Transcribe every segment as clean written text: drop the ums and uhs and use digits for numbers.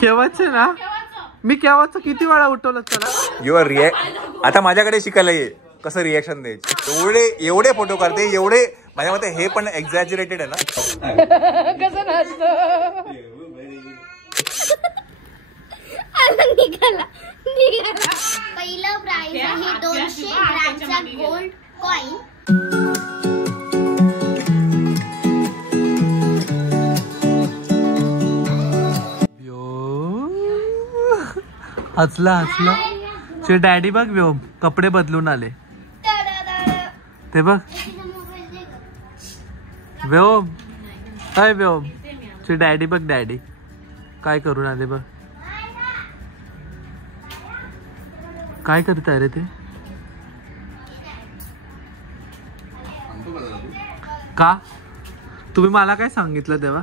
केव्हाच ना मी केव्हाच किती वेळा उठवलं चला युअर रिॲक्ट आता माझ्याकडे शिकायला ये कसं रिॲक्शन द्यायचे एवढे फोटो काढते एवढे माझ्या मते हे पण एक्झॅजरेटेड आहे ना कसं निघाला पहिलं प्राइज आहे 200 ग्रॅमचा गोल्ड कॉइन हसला चे डॅडी बघ व्योम कपडे बदलून आले ते बघ व्योम काय व्योम चे डॅडी बघ डॅडी काय करून आले बघ काय करताय रे ते का तुम्ही मला काय सांगितलं तेव्हा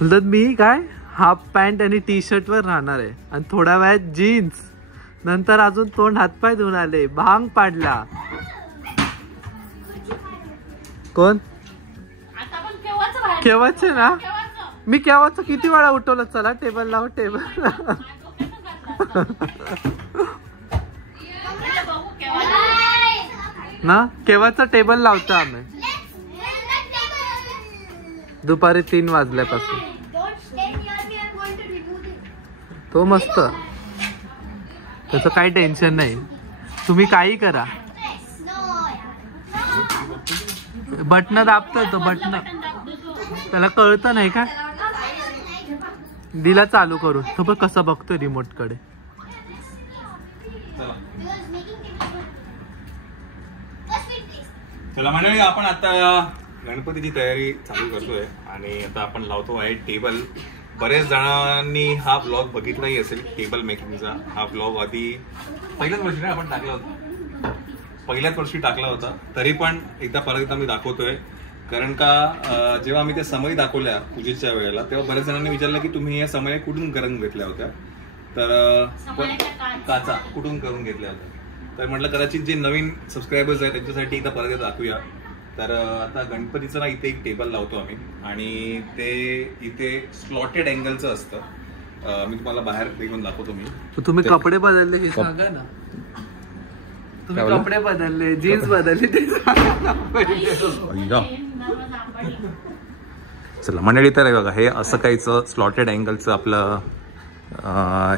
बोलतात मी काय हाफ पॅन्ट आणि टी शर्ट वर राहणार आहे आणि थोड्या वेळात जीन्स नंतर अजून तोंड हातपाय धुवून आले भांग पाडला कोण केव्हाच ना मी केव्हाच किती वेळा उठवलं चला टेबल लाव टेबल ना केव्हाच टेबल लावतो आम्ही दुपारी 3 वाजल्यापासून तो मस्त त्याचं काही टेन्शन नाही तुम्ही काही करा बटन दाबतोय तो बटन त्याला कळतं नाही का दिला चालू करून तो पण कसं बघतोय रिमोट कडे चला मंडळी आपण आता गणपतीची तयारी चालू करतोय आणि आता आपण लावतो आहे टेबल बरेच जणांनी हा ब्लॉग बघितलाही असेल टेबल मेकिंगचा हा ब्लॉग आधी पहिल्याच वर्षी ना आपण टाकला होता पहिल्याच वर्षी टाकला होता तरी पण परत एकदा मी दाखवतोय कारण का जेव्हा आम्ही त्या समयी दाखवल्या पूजेच्या वेळेला तेव्हा बऱ्याच जणांनी विचारलं की तुम्ही या समया कुठून करून घेतल्या होत्या तर काचा कुठून करून घेतल्या होत्या तर म्हटलं कदाचित जे नवीन सबस्क्रायबर्स आहेत त्यांच्यासाठी एकदा परत दाखवूया तर आता गणपतीचं ना इथे एक टेबल लावतो आम्ही आणि ते इथे स्लॉटेड अँगलचं असतं मी तुम्हाला बाहेर घेऊन दाखवतो मी तुम्ही कपडे बदलले हे सांगा ना तुम्ही कपडे बदलले जीन्स बदलली ते चला मंडळी तर बघा हे असं काहीच स्लॉटेड अँगलचं आपलं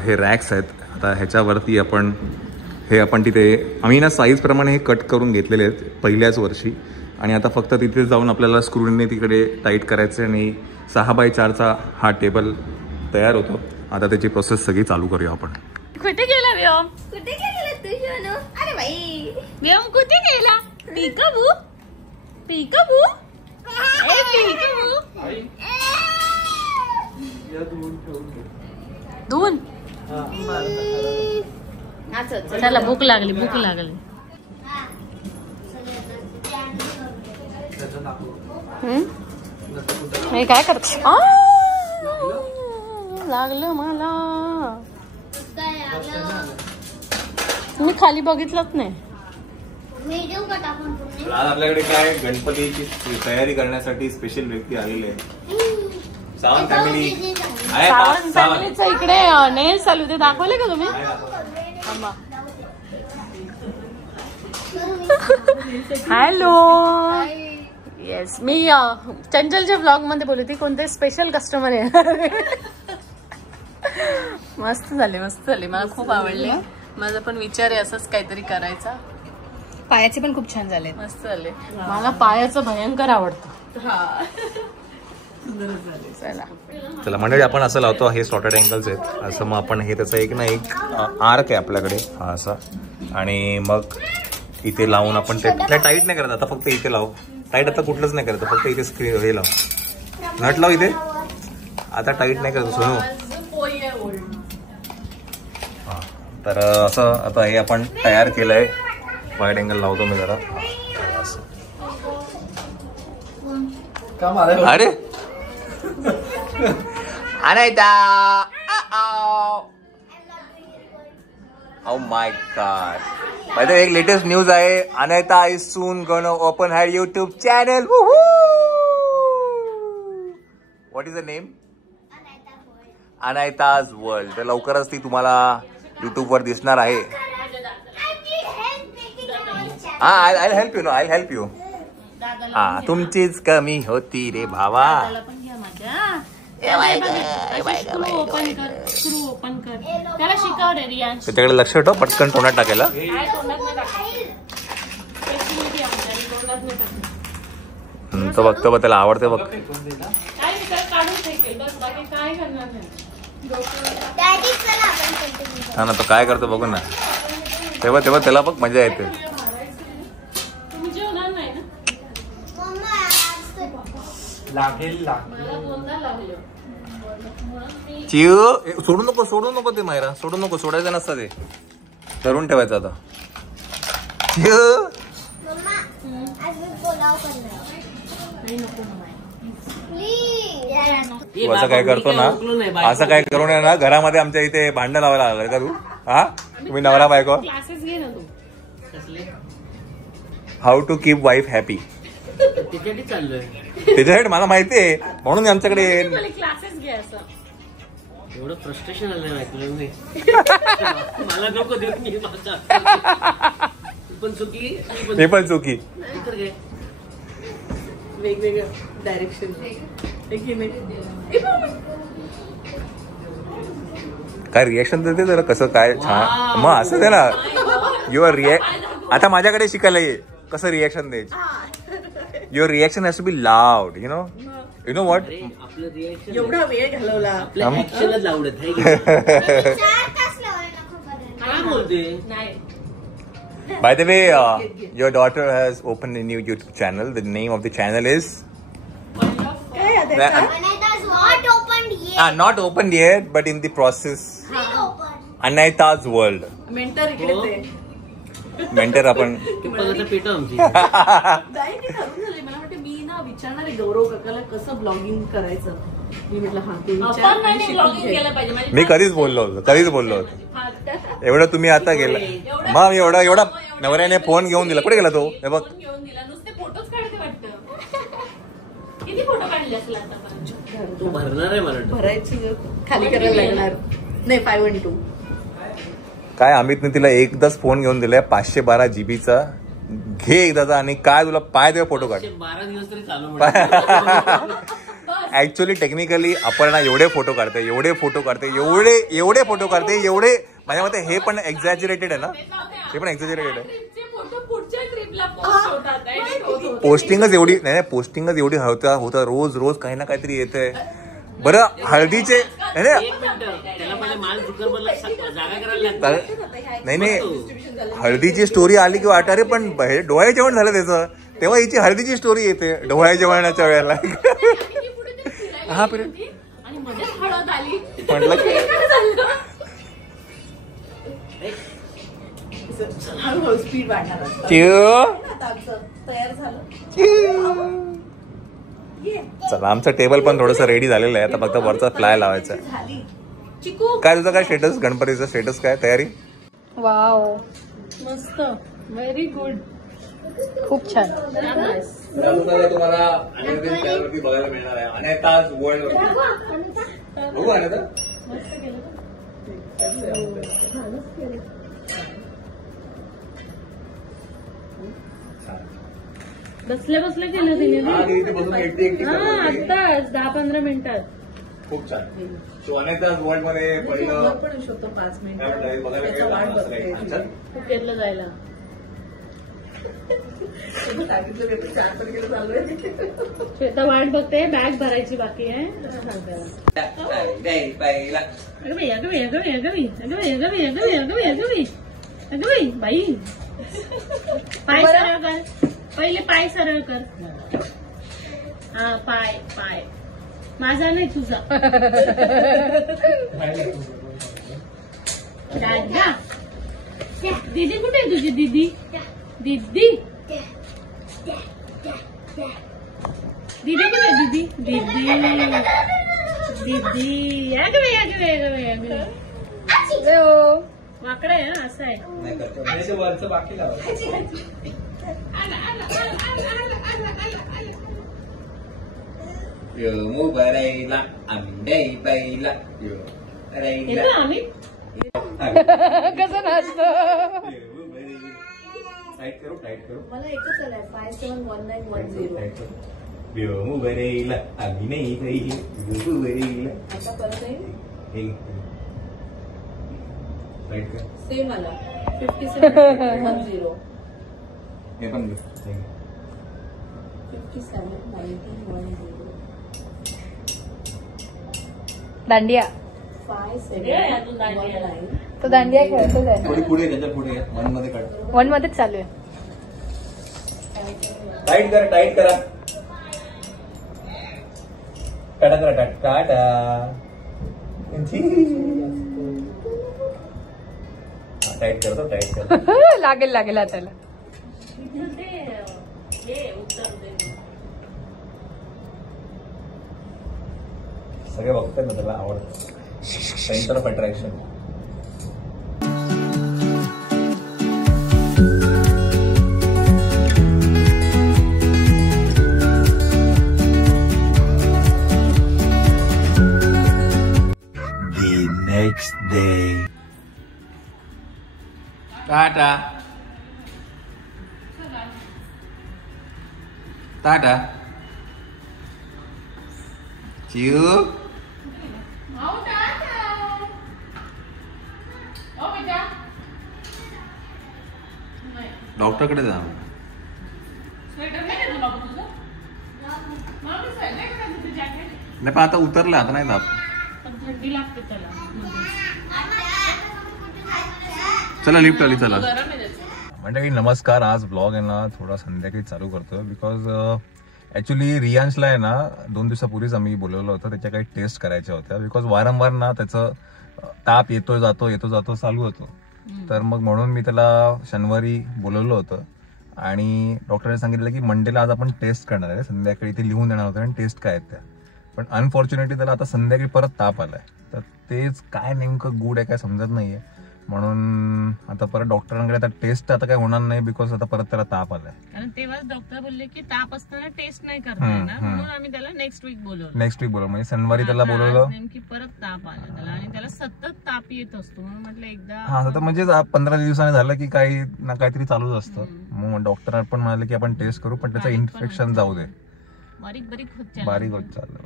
हे रॅक्स आहेत आता ह्याच्यावरती आपण तिथे आम्ही ना साईज प्रमाणे हे कट करून घेतलेले आहेत पहिल्याच वर्षी आणि आता फक्त तिथे जाऊन आपल्याला स्क्रूने तिकडे टाईट करायचं आणि 6x4चा हा टेबल तयार होतो आता त्याची प्रोसेस सगळी चालू करूया आपण कुठे गेला व्योम कुठे गेला तू शोनू अरे भाई व्योम कुठे गेला पीकाबू पीकाबू ए पीकाबू धुवून चला भूक लागली मी काय करते लागलं मला मी खाली बघितलंच नाही आज आपल्याकडे काय गणपतीची तयारी करण्यासाठी स्पेशल व्यक्ती आलेली आहे सावंत फॅमिली सावंत फॅमिलीचं इकडे नेल्स चालू ते दाखवले का तुम्ही हॅलो येस मी चंचलच्या ब्लॉग मध्ये बोलली होती कोणते स्पेशल कस्टमर आहे मस्त झाले मला खूप आवडले माझा पण विचार आहे असंच काहीतरी करायचा पायाचे पण खूप छान झाले मस्त झाले मला पायाचं भयंकर आवडतं चला मंडळी आपण असं लावतो हे स्लॉटेड अँगल्स आहेत असं मग आपण हे त्याचा एक आर्क आहे आपल्याकडे हा असा आणि मग इथे लावून आपण ते टाईट नाही करत आता फक्त इथे लावू टाईट आता कुठलंच नाही करत फक्त इथे स्क्रीन हे लाव नट लाव इथे आता टाईट नाही करत सोनू तर असं आता हे आपण तयार केलंय वाईड अँगल लावतो मी जरा अरे अनैता Oh my God. By the way, एक लेटेस्ट न्यूज आहे अनैता is soon gonna open her YouTube channel. Woohoo! What is the name? अनायताज वर्ल्ड. तर लवकरच ती तुम्हाला YouTube वर दिसणार आहे. हा, I help you. I help you. हा, तुमचीच कमी होती रे भावा. त्याला शिकव रे रियांश. त्याच्याकडे लक्ष ठेव, पटकन तोंडात टाकायला. तो बघतो, त्याला आवडते बघ. हा ना, तो काय करतो बघू ना. तेव्हा त्याला बघ मजा येते. चिव सोडू नको ते मायरा. सोडायचं नसतं ते. धरून ठेवायचं आता. चिव तू असं काय करतो ना, असं काय करू नये ना. घरामध्ये आमच्या इथे भांडण लावायला लागलाय का तू? हा, तुम्ही नवरा बायको. क्लासेस घे ना तू. How to keep wife happy. त्याच्यासाठी मला माहितीये, म्हणून आमच्याकडे क्लासेस घे. असं एवढं फ्रस्ट्रेशन आलं ऐकलं नाही. मला नको देऊ. मी पण चुकी. वेगवेगळं डायरेक्शन. काय रिएक्शन देते जरा, कसं काय छान. मग असं दे ना. युअर आता माझ्याकडे शिकायला ये कसं रिएक्शन द्यायची. Your reaction has to be loud. You know what. आपलं रिएक्शन एवढा वेळ घालवला. ऍक्शनच आवडत आहे. काय बोलते. नाही. By the way, your daughter has opened a new YouTube channel. The name of the channel is not opened yet, but in the process. Anayta's World. Mentor इकडेच आहे. मेंटर आपण पेटो आमची. मला वाटतं मी ना विचारणार आहे गौरव काकाला कसं ब्लॉगिंग करायचं. मी म्हटलं हा ते मी कधीच बोललो होतो. एवढं तुम्ही आता गेला. मग एवढा नवऱ्याने फोन घेऊन दिला. कुठे गेला तो? हे बघ. किती फोटो काढले असेल आता. तू भरणार आहे मला. भरायची खाली करायला लागणार नाही. 512 काय अमितने तिला एकदाच फोन घेऊन दिलाय 512 GB चा. घे एकदाचा आणि काय तुला पाय देवा फोटो काढ. 12 दिवस तरी चालू. ऍक्च्युअली टेक्निकली अपर्णा एवढे फोटो काढते माझ्या मते हे पण एक्झॅजरेटेड आहे ना. हे पण एक्झॅजरेटेड आहे. पोस्टिंगच एवढी होता रोज काही ना काहीतरी येते. बरं हळदीचे नाही हळदीची स्टोरी आली की वाटा रे पण डोहाळे जेवण झालं त्याचं, तेव्हा हिची हळदीची स्टोरी येते डोहाळे जेवणाच्या वेळेला. हा म्हटलं स्पीड वाढणार. तयार झालं. चला आमचं टेबल पण थोडंसं रेडी झालेलं आहे. आता फक्त वरचा फ्लाय लावायचा. काय तुझं काय स्टेटस, गणपतीचं स्टेटस काय तयारी? वाव मस्त. Very good. खूप छान. तुम्हाला बघायला मिळणार आहे अनायताज वर्ल्ड. बघू अनायता. बसल्या केलं तिने. आताच 10-15 मिनिटात. खूप छान. सो अनायताज वर्ल्ड मध्ये पहिलं पण शकतो 5 मिनिटं फुकेतलं जायला. श्वेता वाट बघते. बॅग भरायची बाकी आहे. बाई पाय सरळ कर. पहिले पाय सरळ कर. हा पाय माझा नाही तुझा. दादा दीदी कुठे आहे तुझी? दीदी कुठे आहे? दीदी वाकडं आहे ना. असं आहे. बाकी बराईला आंबे बाईला आम्ही कसं नाचतो. टाईट करू मला एकच आलाय 571910. व्योम बरेला आम्ही नाही काही बरेला आता परत येईल टाईट कर सेम आला 5710. हे पण 571910. दांडिया 5719. तो दांडिया खेळतोच आहे. थोडी पुढे त्याच्या पुढे वन मध्ये काढ 1 मध्येच चालू आहे. टाईट करा टाईट करा टाटा करा टाटा टाईट करतो टाईट करतो लागेल लागेल हाताला. सगळे बघतात ना त्याला आवडतं centre of attraction. Next day. Tata. Tata. Chiu. डॉक्टरकडे जा. नाही पण आता उतरलं आता नाही जात. थंडी लागते त्याला. चला लिफ्ट आली चला. गरम आहे म्हणजे नमस्कार. आज ब्लॉग आहे ना थोडा संध्याकाळी चालू करतोय बिकॉज ऍक्च्युली रियांशला आहे ना 2 दिवसापूर्वीच आम्ही बोलवलं होतं त्याच्या काही टेस्ट करायच्या होत्या बिकॉज वारंवार ना त्याचं ताप येतो जातो चालू होतो. तर मग म्हणून मी त्याला शनिवारी बोलवलं होतं आणि डॉक्टरने सांगितलं की मंडेला आज आपण टेस्ट करणार आहे. संध्याकाळी ते लिहून देणार होतं आणि टेस्ट काय आहेत त्या. पण अनफॉर्च्युनेटली त्याला आता संध्याकाळी परत ताप आलाय. तर तेच काय नेमकं गुड आहे काय समजत नाहीये. म्हणून आता परत डॉक्टरांकडे आता टेस्ट आता काय होणार नाही बिकॉज आता परत त्याला ताप आलाय. कारण तेव्हाच डॉक्टर बोलले की ताप असताना टेस्ट नाही करता येणार म्हणून आम्ही त्याला नेक्स्ट वीक बोलवलं. म्हणजे शनिवारी त्याला बोलवलं. नेमकी परत ताप आला त्याला आणि त्याला सतत ताप येत असतो म्हणून म्हटलं एकदा. हा तर म्हणजे 15 दिवसाने झालं की काही ना काहीतरी चालूच असतं. मग डॉक्टर पण म्हणाले की आपण टेस्ट करू पण त्याचं इन्फेक्शन जाऊ दे. बारीक बारीक होत चाललं.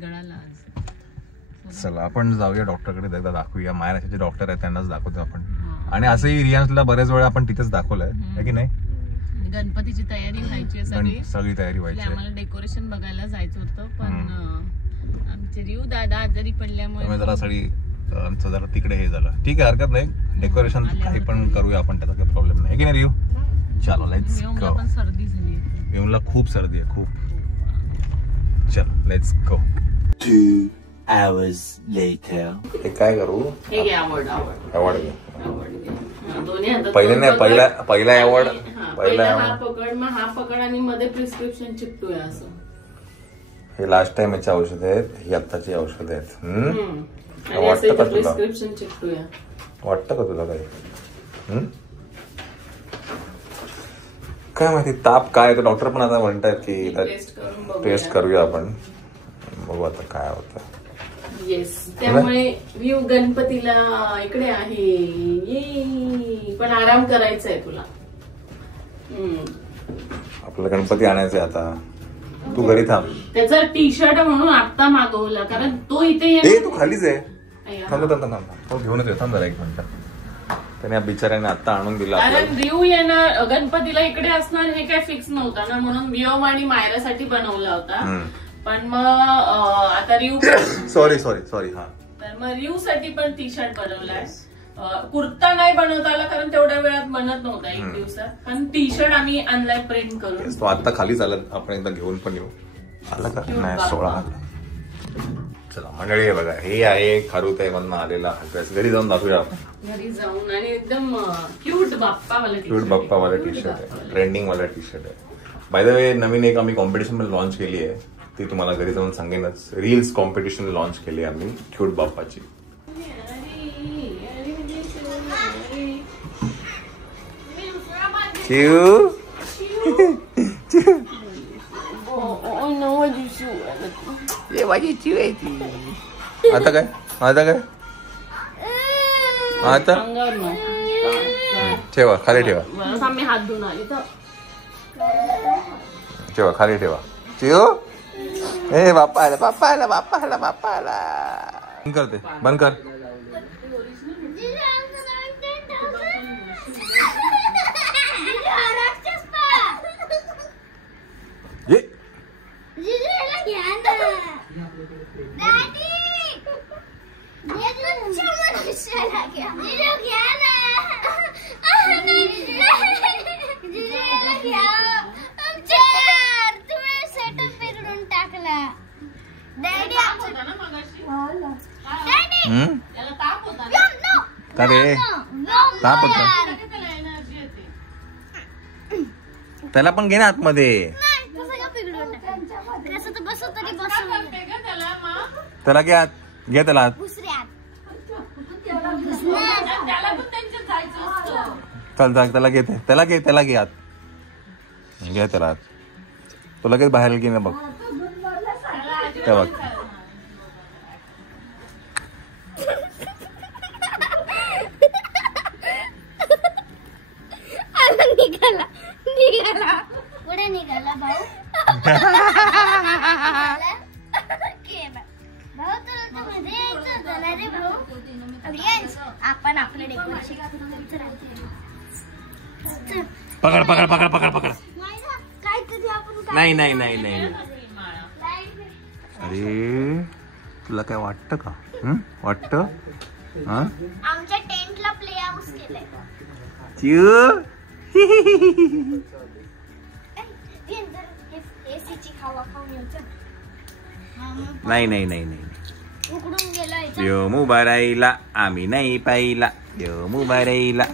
गळाला. चला आपण जाऊया डॉक्टरकडे एकदा दाखवूया. मायराचे डॉक्टर आहेत त्यांनाच दाखवतो आपण. आणि असंही रियांशला बरेच वेळा आपण तिथेच दाखवलंय है की नाही. गणपतीची तयारी व्हायची सगळी तयारी व्हायची. आम्हाला डेकोरेशन बघायला जायचं होतं पण आमचे रिव दादा आजारी पडल्यामुळे जरा सगळी जरा तिकडे हे झालं. ठीक आहे हरकत नाही. डेकोरेशन काही पण करूया आपण त्याचा काही प्रॉब्लेम नाही की नाही रिव. चलो लेट्स गो. पण सर्दी झाली. रिवला खूप सर्दी आहे खूप. चलो लेट्स गो. 2 hours later. हे काय करू. हे घे अवॉर्ड घे. दोन्ही हातात. पहिला अवॉर्ड. पहिला हा पकड मग हा पकड आणि मध्ये प्रिस्क्रिप्शन चिपटूया असं. हे लास्ट टाइम याची औषध आहेत ही आत्ताची औषध आहेत. वाटतं का तुला प्रिस्क्रिप्शन चिपटूया. वाटतं का तुला काही काय माहिती ताप काय तर डॉक्टर पण आता म्हणतात की टेस्ट करूया आपण. बघू आता काय होतं. येस त्यामुळे व्ह्यू गणपतीला इकडे आहे पण आराम करायचा आहे तुला. आपला गणपती आणायचंय आता. तू घरी थांब. त्याचा टी शर्ट म्हणून आता मागवला कारण तो इथे तू खालीच आहे. थांब तो घेऊनच येतो जरा 1 मिनिट. त्याने बिचाऱ्याने आता आणून दिला. कारण रिव येणार गणपतीला इकडे असणार हे काय फिक्स नव्हतं ना म्हणून व्योम आणि मायरासाठी बनवला होता. पण मग आता रिव सॉरी हा. तर मग रिव साठी पण टी शर्ट बनवलाय. कुर्ता नाही बनवता आला कारण तेवढ्या वेळात बनत नव्हता 1 दिवसात. पण टी शर्ट आम्ही ऑनलाईन प्रिंट करून. तो आता खाली झाला आपण एकदा घेऊन पण येऊ. आला का नाही 16. चला मंडळी हे बघा हे आहे खारुताई मधनं आलेला ड्रेस. घरी जाऊन दाखवूया आपण. घरी जाऊन आणि एकदम क्यूट बाप्पावाला टी शर्ट आहे. ट्रेंडिंग वाला टी शर्ट आहे. बाय द वे नवीन एक आम्ही कॉम्पिटिशन पण लॉन्च केली आहे. ती तुम्हाला घरी जाऊन सांगेनच. रील्स कॉम्पिटिशन लॉन्च केली आम्ही क्यूट बाप्पाची. ये माझी चिव आहे ती. आता काय आता अंगावर नाही. ठेवा खाली ठेवा. बरं, थांब, मी हात धुवून आली तर. ठेवा खाली ठेवा. चिव ए बाप्पा आला बंद करते बंद कर. ये का रे ताप होता त्याला पण घे ना आतमध्ये. त्याला घे आत घे त्याला आत. चल जा त्याला घे त्याला घे आत घे त्याला आत. तो लगेच बाहेर घे ना बघ ते बघ. पुढे निघाला भाऊ. भाऊ तुला मध्ये यायचं होतं ना रे भाऊ. आपण आपलं डेकोरेशन पकड पकड पकड पकड पकड. काहीतरी आपण नाही नाही नाही नाही. अरे तुला काय वाटतं का वाटतं आमच्या टेंटला प्ले हाऊस केलंय. एसीची हवा खाऊन यायचं. नाही नाही नाही नाही. उकडून गेलाय. यो मुबाराईला आम्ही नाही पाहिला यो मुबाराईला.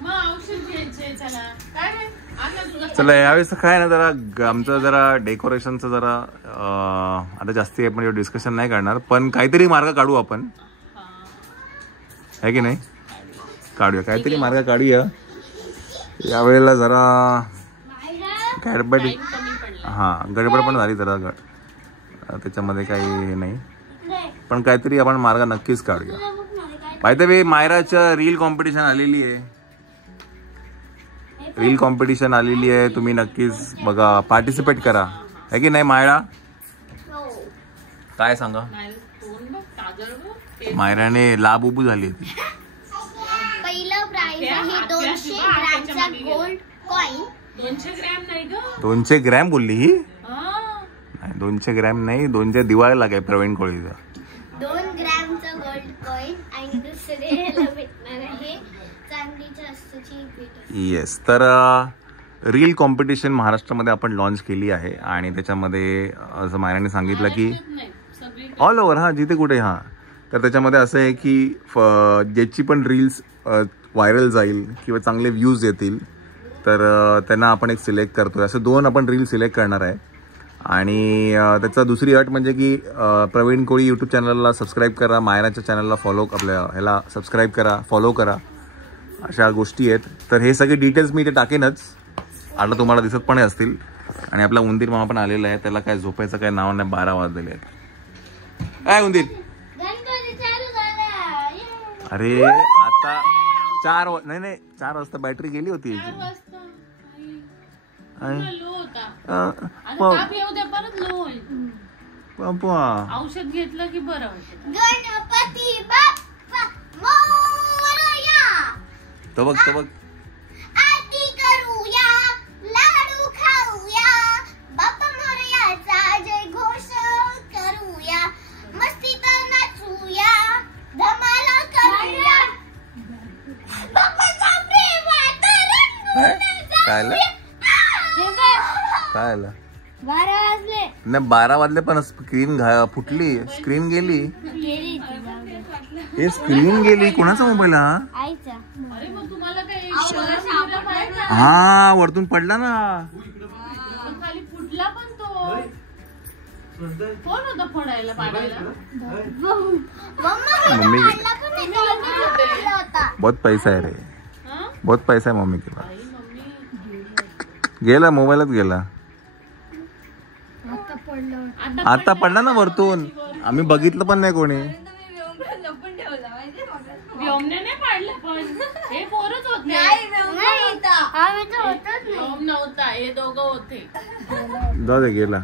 मग औषध घ्यायचंय. चला काय रे? आता तुला चला यावेळेस काय ना जरा आमचं जरा डेकोरेशनचं जरा आता जास्ती आपण डिस्कशन नाही करणार पण काहीतरी मार्ग काढू आपण आहे की नाही. काढूया काहीतरी मार्ग काढूया यावेळेला. जरा गडबड गडबड पण झाली जरा त्याच्यामध्ये काही हे नाही पण काहीतरी आपण मार्ग नक्कीच काढूया. बाय द वे मायराचं रील कॉम्पिटिशन आलेली आहे. तुम्ही नक्कीच बघा पार्टिसिपेट करा है की नाही. मायरा काय सांगा. मायराने लाबुबू झाली होती. पहिलं प्राइज आहे 200 ग्रॅमचा गोल्ड कॉइन. 200 ग्रॅम नाही ग. 200 ग्रॅम बोलली ही. हा. नाही 200 ग्रॅम नाही 200 दिवाळीला काय प्रवीण कोळीचा. 2 ग्रॅमचा गोल्ड कॉइन आणि दुसऱ्याला भेटणार आहे चांदीच्या वस्तूची भेट. येस तर रील कॉम्पिटिशन महाराष्ट्रामध्ये आपण लॉन्च केली आहे आणि त्याच्यामध्ये असं मायराने सांगितलं की नाही, सगळी ऑल ओव्हर हा जिथे कुठे हा तर त्याच्यामध्ये असं आहे की ज्याची पण रील्स व्हायरल जाईल किंवा चांगले व्ह्यूज येतील तर त्यांना आपण एक सिलेक्ट करतोय. असे 2 आपण रील सिलेक्ट करणार आहे आणि त्याचा दुसरी अट म्हणजे की प्रवीण कोळी यूट्यूब चॅनलला सबस्क्राईब करा, मायराच्या चॅनलला आपल्या ह्याला सबस्क्राईब करा, फॉलो करा, अशा गोष्टी आहेत. तर हे सगळे डिटेल्स मी इथे टाकेनच. आता तुम्हाला दिसत पण असतील. आणि आपला उंदीर मामा पण आलेला आहे. त्याला काय झोपायचं काय नाव नाही. 12 वाजलेले आहेत. काय उंदीर गणपती चालू झाला. अरे आता 4 वाजता बॅटरी गेली होती याची. वाजता आणि- लो होता. अं, आता ताप येऊ दे परत लो होईल. बाप्पा. औषध घेतलं की बरं वाटतं. गणपती बाप्पा मोरया. तो बघ आरती करूया, लाडू खाऊया, बाप्पा मोरयाचा जय घोष करूया, मस्तीत नाचूया, धमाला करूया, बाप्पाचा प्रेमात रंगून काय जाऊया. आलं 12 वाजले. नाही 12 वाजले पण स्क्रीन फुटली. स्क्रीन गेली. हे स्क्रीन गेली. कोणाचा मोबाईल हा. आईचा. अरे मग तुम्हाला काय हा वरतून पडला ना. खाली फुटला पण तो. कोण होता फोडायला पाडायला. मम्मी होता. बहुत पैसा आहे रे. हा? बहुत पैसा आहे मम्मी केला. आई मम्मी गेला मोबाईलच गेला. आता पडलं आता पडला ना वरतून, आम्ही बघितलं पण नाही कोणी. व्योमने नाही पाडलं पण हे पोरच होते. व्योम नव्हता, हे दोघं होते. जाऊ दे गेला.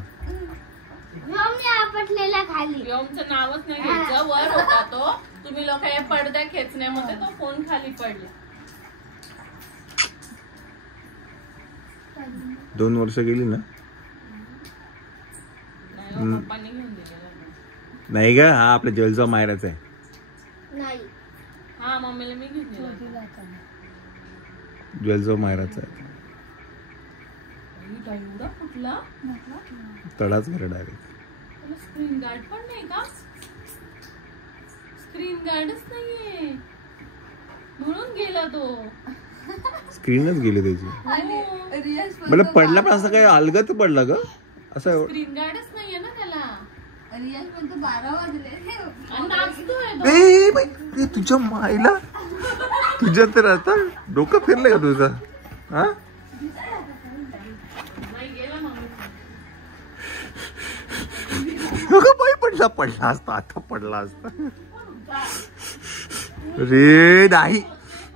आपटलेला खाली. व्योमचं नावच नाही घ्यायचं. वर होता तो. तुम्ही लोक हे पडद्या खेचण्यामध्ये तो फोन खाली पडला. 2 वर्ष गेली ना. पप्पांनी घेऊन दिलेला नाही का, हा आपल्या जलचा मायराचा आहे. नाही. हा मम्मीला मी घेऊन दिला. ज्वेलचा मायराचा आहे. एवढा फुटला तडाच घर डायरेक्ट. स्क्रीन गार्ड पण नाही का? स्क्रीन गार्डच नाहीये म्हणून गेला तो. स्क्रीनच गेली त्याची. हो. मला पडला पण असं काय अलगत पडला ग असं. स्क्रीन गार्डच नाहीये ना त्याला. रियाज पण 12 वाजले. आणि नाचतोय तो. ए बाई, तुझ्या मायला, तुझ्या तर आता डोकं फिरलं का तुझं? हा नाही गेला मम्मी. बाई पडला असता, आता पडला असता रे. नाही,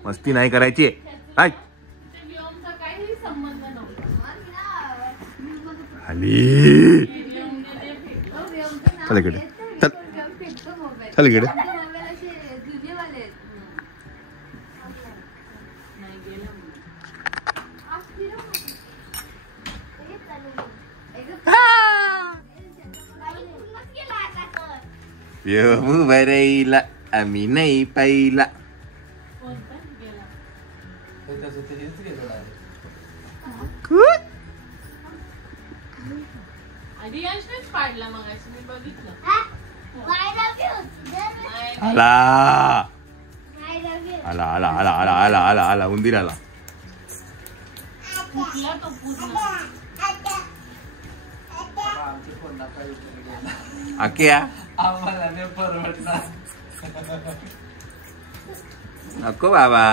मस्ती नाही करायची. व्योमचा काहीही संबंध नव्हता. आली चल इकडे, चल इकडे. येऊ बरईला आम्ही नाही पाहिला. रियांशनेच पाडला मगाशी मी बघितलं. आला आला आला आला आला आला आला आला उंदीर आला. फुटला तो पूर्ण. आक्या आम्हाला नाही परवडणार. नको बाबा.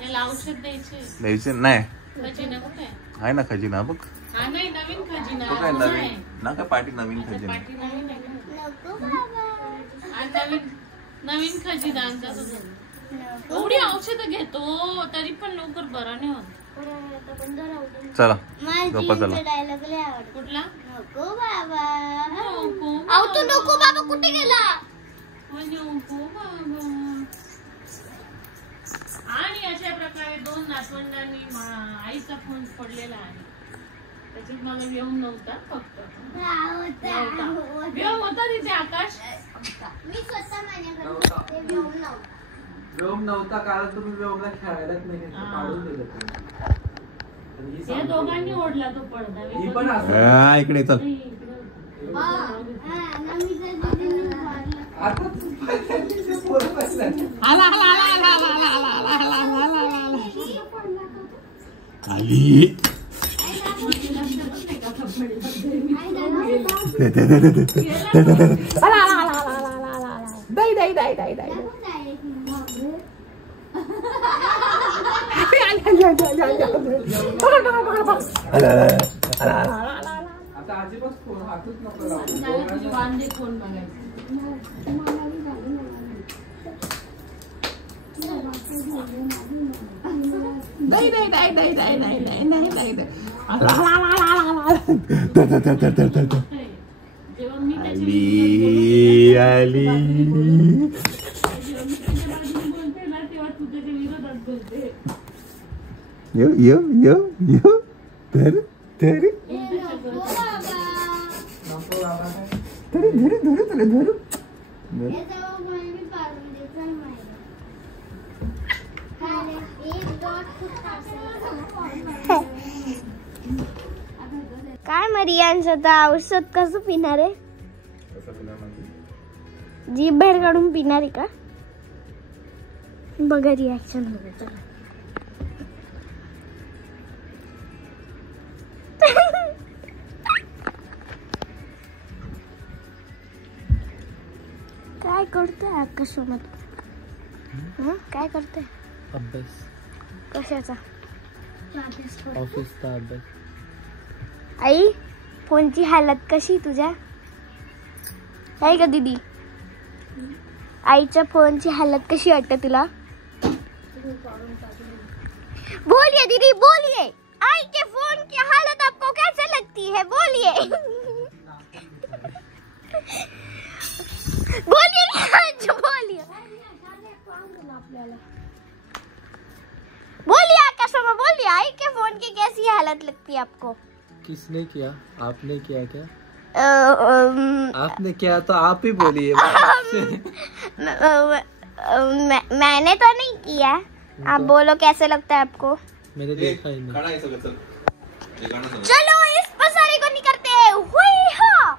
याला औषध द्यायचे. द्यायचं नाही. खजिना कुठे आहे ना खजिना बघ. हा नाही, नवीन खजिना. तो काय नवीन ना का पाठी नवीन खजिना. पाठी नवीन आहे का? आणि नवीन खजिना आणता तुझं. एवढी औषधं घेतो तरी पण लवकर बरा नाही होत. चला झोपा चला. डायलॉग लय आवडतो. कुठला? नको बाबा. नको अहो तू नको बाबा कुठे गेला? नको बाबा. आणि अशा प्रकारे 2 नातवंडांनी आईचा फोन पडलेला आहे. त्याच्यात मला व्योम नव्हता, फक्त व्योम होता तिथे. आकाश मी स्वतः माझ्याकडे व्योम नव्हता. व्योम नव्हता कारण तुम्ही व्योमला खेळायलाच नाही घेतलं, हा. काढून दिलं तुम्ही. या दोघांनी ओढला तो पडदा. ही पण असं इकडे चल. आता पोरं बसल्यात. आली आता अजिबात फोन हातच नको लावू. तुझी वांदे कोण बघायचं. जेव्हा मी आली आली बोलते ना तेव्हा तू त्याच्या विरोधात बोलते. यो यो यो यो तर तर धरू धरू धरू तुला धरू. काय मरियांश आता औषध कसं पिणार आहे? जीभ बाहेर काढून पिणार आहे का? बघा रिॲक्शन बघा. चला काय करतोय आकाशोमत? काय करतोय? अभ्यास, कशाचा? ऑफिसचा अभ्यास. आई फोनची हालत कशी तुझ्या आहे का दीदी? आईच्या फोनची हालत कशी वाटते तुला? बोलिए दीदी बोलिए, आई के फोन की हालत आपको कैसे लगती है? बोलिए बोलिए बोलिए बोलिए आकाश में बोलिए, आई के फोन की कैसी हालत लगती है आपको? किसने किया? आपने किया क्या? आपने किया तो आप ही बोलिए। मैंने तो नहीं किया, आप बोलो कैसे लगता है आपको? मैंने देखा ही नहीं। गाणं आहे सगळं, चल. हे गाणं सांग. चलो इस पसारे को नहीं करते हुई हा।